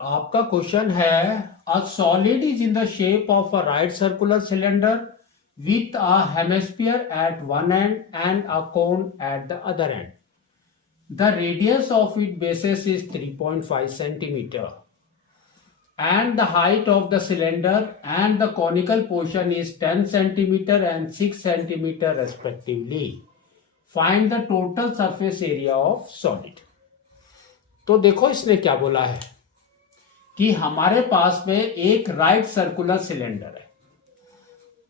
आपका क्वेश्चन है a solid is in the shape of a right circular cylinder with a hemisphere at one end and a cone at the other end. The radius of its basis is 3.5 centimeter and the height of the cylinder and the conical portion is 10 centimeter and 6 centimeter respectively. Find the total surface area of solid. तो देखो इसने क्या बोला है कि हमारे पास में एक राइट सर्कुलर सिलेंडर है.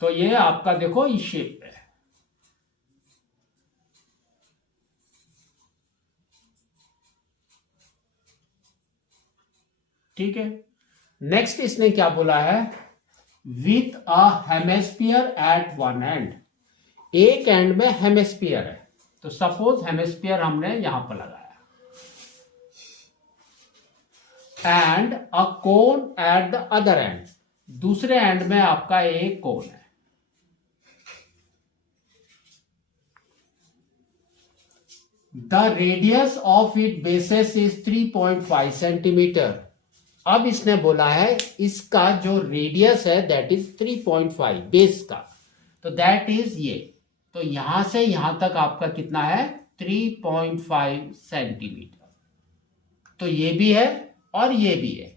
तो ये आपका देखो इस शेप में है. ठीक है. नेक्स्ट इसने क्या बोला है, with a hemisphere at one end. एक एंड में हेमिस्फीयर है. तो सपोज हेमिस्फीयर हमने यहां पर लगाया and a cone at the other end. दूसरे एंड में आपका एक कोन है. The radius of it basis is 3.5 centimetre. अब इसने बोला है इसका जो रेडियस है दैट इज 3.5 बेस का. तो दैट इज ये. तो यहां से यहां तक आपका कितना है 3.5 सेंटीमीटर. तो ये भी है और ये भी है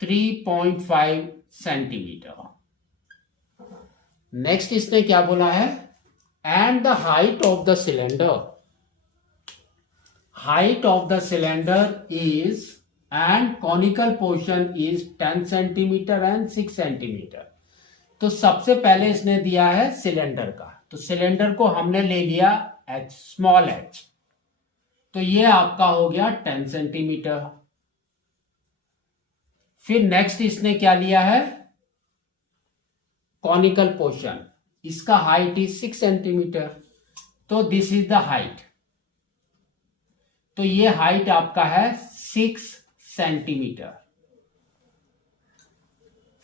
3.5 सेंटीमीटर. नेक्स्ट इसने क्या बोला है, and the height of the cylinder. Height of the cylinder is and conical portion is 10 centimeter and 6 centimeter. तो सबसे पहले इसने दिया है सिलेंडर का. तो सिलेंडर को हमने ले लिया h, स्मॉल h. तो ये आपका हो गया 10 सेंटीमीटर. फिर नेक्स्ट इसने क्या लिया है, कॉनिकल पोर्शन. इसका हाइट इज 6 सेंटीमीटर. तो दिस इज द हाइट. तो ये हाइट आपका है 6 centimetre.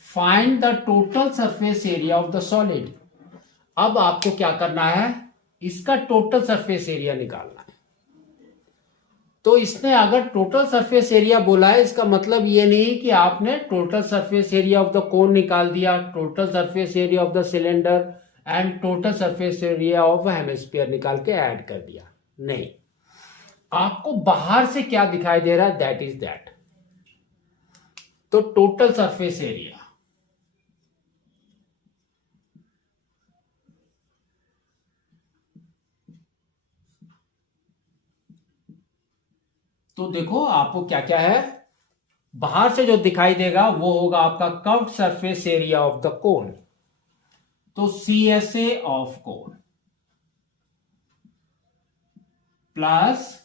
Find the total surface area of the solid. अब आपको क्या करना है, इसका टोटल सरफेस एरिया निकालना है. तो इसने अगर टोटल सरफेस एरिया बोला है, इसका मतलब ये नहीं कि आपने total surface area of the cone निकाल दिया, total surface area of the cylinder and total surface area of hemisphere निकाल के ऐड कर दिया. नहीं, आपको बाहर से क्या दिखाई दे रहा है, दैट इज दैट. तो टोटल सरफेस एरिया. तो देखो आपको क्या क्या है, बाहर से जो दिखाई देगा वो होगा आपका curved surface area of the cone. तो CSA of cone plus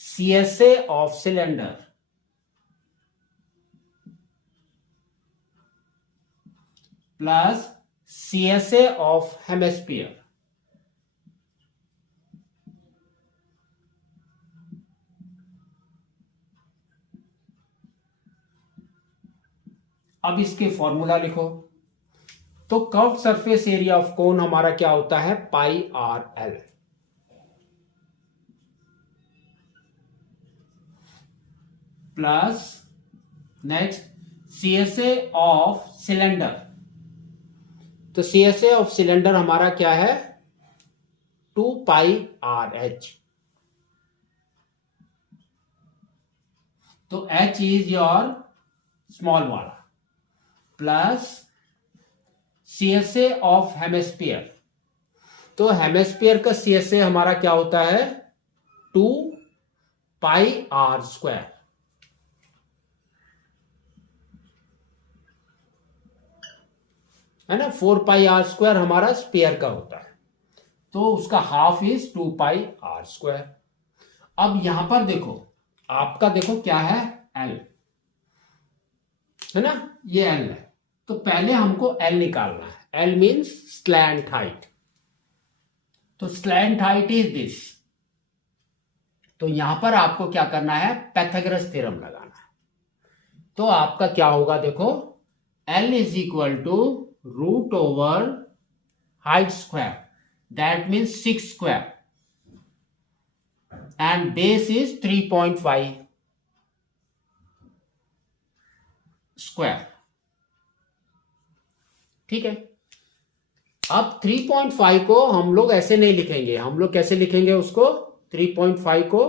CSA of cylinder plus CSA of hemisphere अब इसके फॉर्मूला लिखो. तो curve surface area of cone हमारा क्या होता है, pi R L. Plus next CSA of cylinder. तो CSA ऑफ सिलेंडर हमारा क्या है 2 पाई आर एच. तो H इज योर स्मॉल वाला. Plus CSA of hemisphere. तो हेमिस्फीयर का CSA हमारा क्या होता है 2 पाई आर स्क्वायर. है ना, 4 पाई आर स्क्वायर हमारा स्पेयर का होता है. तो उसका half is 2 pi r square. अब यहां पर देखो, आपका देखो क्या है L, है ना, ये L है. तो पहले हमको L निकालना है. L means slant height. तो स्लैंट हाइट इज दिस. तो यहां पर आपको क्या करना है, पाइथागोरस थ्योरम लगाना है. तो आपका क्या होगा, देखो L is equal to root over height square, that means 6 square, and base is 3.5. Square. ठीक है, अब 3.5 को हम लोग ऐसे नहीं लिखेंगे, हम लोग कैसे लिखेंगे उसको, 3.5 को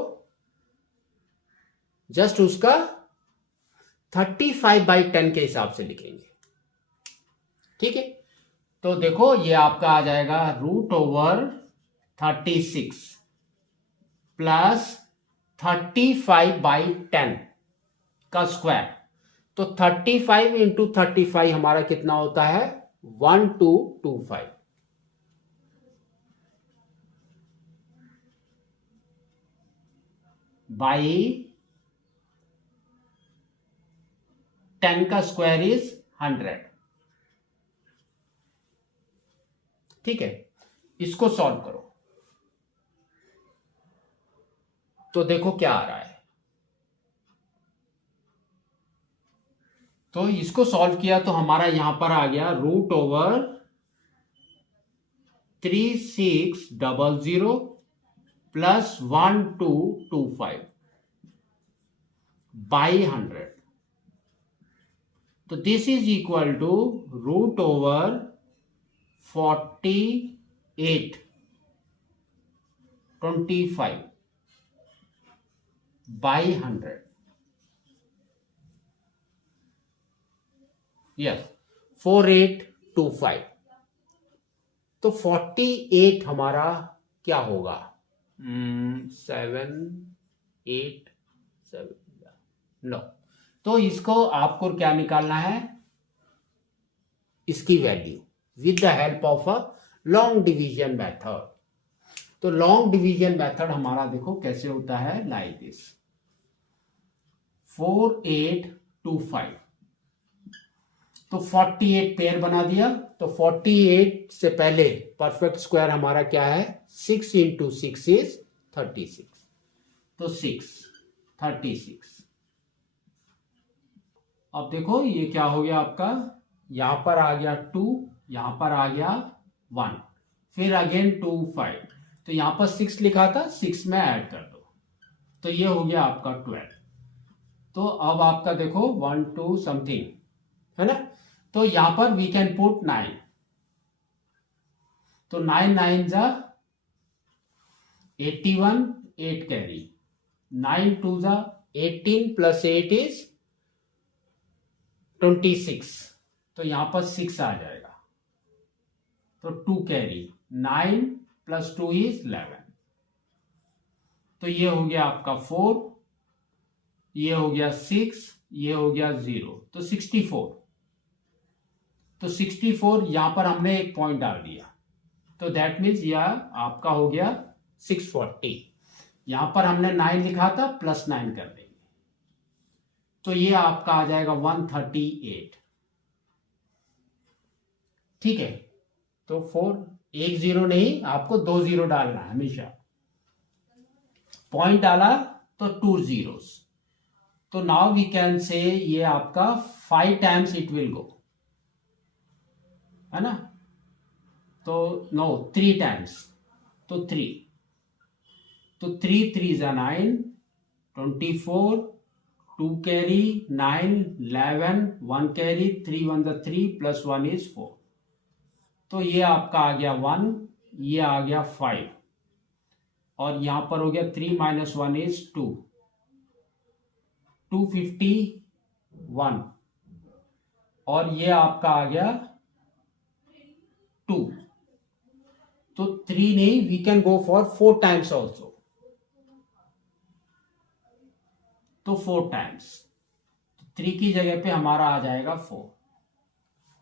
जस्ट उसका 35/10 के हिसाब से लिखेंगे। ठीक है, तो देखो ये आपका आ जाएगा √36 प्लस 35/10 का स्क्वायर। तो 35 इंटू 35 हमारा कितना होता है, 1225 बाई 10 का स्क्वायर इज 100। ठीक है, इसको सॉल्व करो तो देखो क्या आ रहा है। तो इसको सॉल्व किया तो हमारा यहां पर आ गया √3600 प्लस 1225 बाई 100। तो this is equal to √4825 by 100। Yes, 4825। तो 48 हमारा क्या होगा, 7 8 7 नो। तो इसको आपको क्या निकालना है, इसकी value with the help of a long division method. तो लॉन्ग डिवीजन मेथड हमारा देखो कैसे होता है, लाइक दिस 4825। तो 48 पेयर बना दिया। तो 48 से पहले परफेक्ट स्क्वायर हमारा क्या है, 6 इंटू 6 इज 36। तो 36। अब देखो ये क्या हो गया आपका, यहां पर आ गया 2, यहां पर आ गया 1, फिर अगेन 2 5। तो यहां पर 6 लिखा था, 6 में ऐड कर दो, तो ये हो गया आपका 12। तो अब आपका देखो 1 2 समथिंग है ना। तो यहां पर वी कैन पुट 9। तो 9 9 जा 81, 8 कैरी, 9 2 जा 18 प्लस 8 इज 26। तो यहां पर 6 आ जाएगा, तो 2 कैरी, 9 प्लस 2 इज 11। तो ये हो गया आपका 4, ये हो गया 6, ये हो गया 0, तो 64। तो 64 यहां पर हमने एक पॉइंट डाल दिया, तो दैट मीन्स यह आपका हो गया 640। यहां पर हमने 9 लिखा था, प्लस 9 कर देंगे, तो ये आपका आ जाएगा 138। ठीक है, तो 4 1 0 नहीं, आपको 2 0 डालना है हमेशा। पॉइंट डाला तो 2 zeros। तो नाउ वी कैन से ये आपका 5 टाइम्स इट विल गो, है ना। तो नो 3 टाइम्स, तो 3। तो 3 3 जा 9, 24, 2 कैरी, 9 11, 1 कैरी, 3 1 जा 3 प्लस 1 इज 4। तो ये आपका आ गया 1, ये आ गया 5, और यहां पर हो गया 3 माइनस 1 इज 2, 251, और ये आपका आ गया 2। तो 3 नहीं, we can go for 4 times also. तो 4 टाइम्स, 3 की जगह पे हमारा आ जाएगा 4।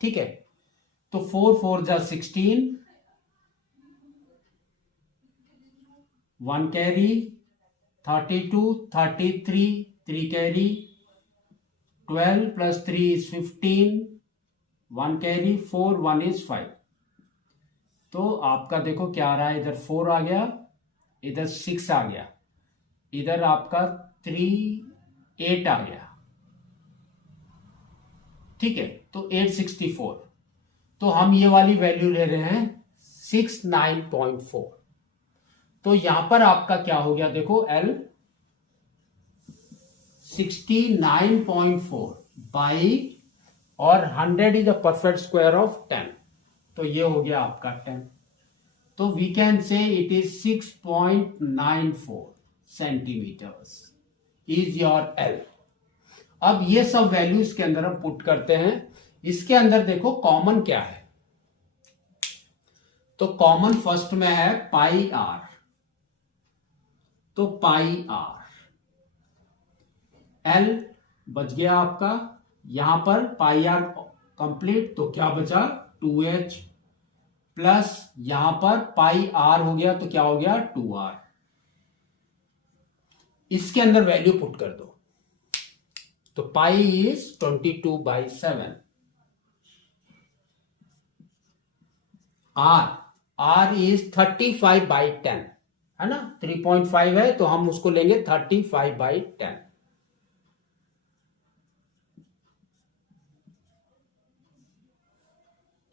ठीक है, तो 4 4 जा 16, 1 carry, 32 33, 3 carry, 12 plus 3 is 15, 1 carry, 4 1 is 5। तो आपका देखो क्या आ रहा है, इधर 4 आ गया, इधर 6 आ गया, इधर आपका 3 8 आ गया। ठीक है, तो 864। तो हम ये वाली वैल्यू ले रहे हैं 69.4। तो यहां पर आपका क्या हो गया, देखो L 69.4 बाई और 100 is a perfect square of 10, तो ये हो गया आपका 10. तो we can say it is 6.94 centimetres is your L. अब ये सब वैल्यू इसके अंदर हम पुट करते हैं. इसके अंदर देखो कॉमन क्या है, तो कॉमन फर्स्ट में है पाई आर, तो पाई आर, एल बच गया आपका, यहां पर पाई आर कंप्लीट, तो क्या बचा 2h प्लस यहां पर पाई आर हो गया, तो क्या हो गया 2r. इसके अंदर वैल्यू पुट कर दो, तो पाई इज 22/7. आर इज 35/10 है ना, 3.5 है तो हम उसको लेंगे 35/10.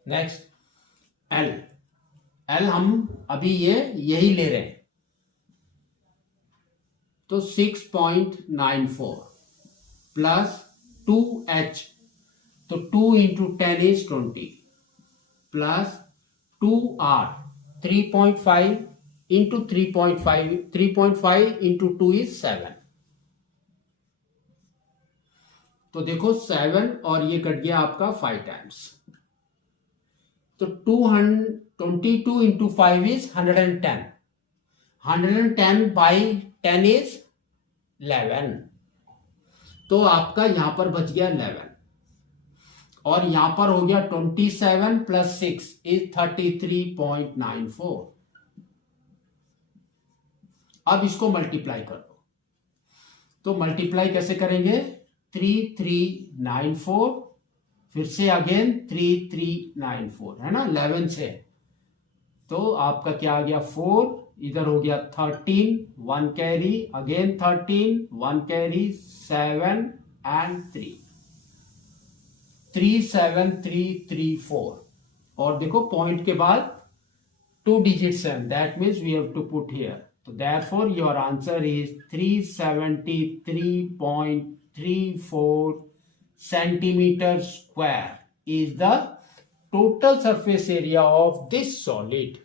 नेक्स्ट एल, एल हम अभी यही ले रहे हैं, तो 6.94 प्लस 2h, तो 2 into 10 is 20 plus 2r, 3.5 into 3.5 into 2 is 7. तो देखो 7 और ये कट गया आपका 5 टाइम्स, तो 222 इंटू 5 इज 110. 110 बाई 10 इज 11, तो आपका यहां पर बच गया 11, और यहां पर हो गया 27 प्लस 6 इज 33.94. अब इसको मल्टीप्लाई कर दो, तो मल्टीप्लाई कैसे करेंगे, 3394, फिर से अगेन 3394 है ना, 11 से, तो आपका क्या आ गया 4, इधर हो गया 13, 1 कैरी, अगेन 13, 1 कैरी, 7 एंड 3, 37334. और देखो पॉइंट के बाद 2 डिजिट्स हैं, that means we have to put here, तो therefore your answer is 373.34 centimeter square is the total surface area of this solid.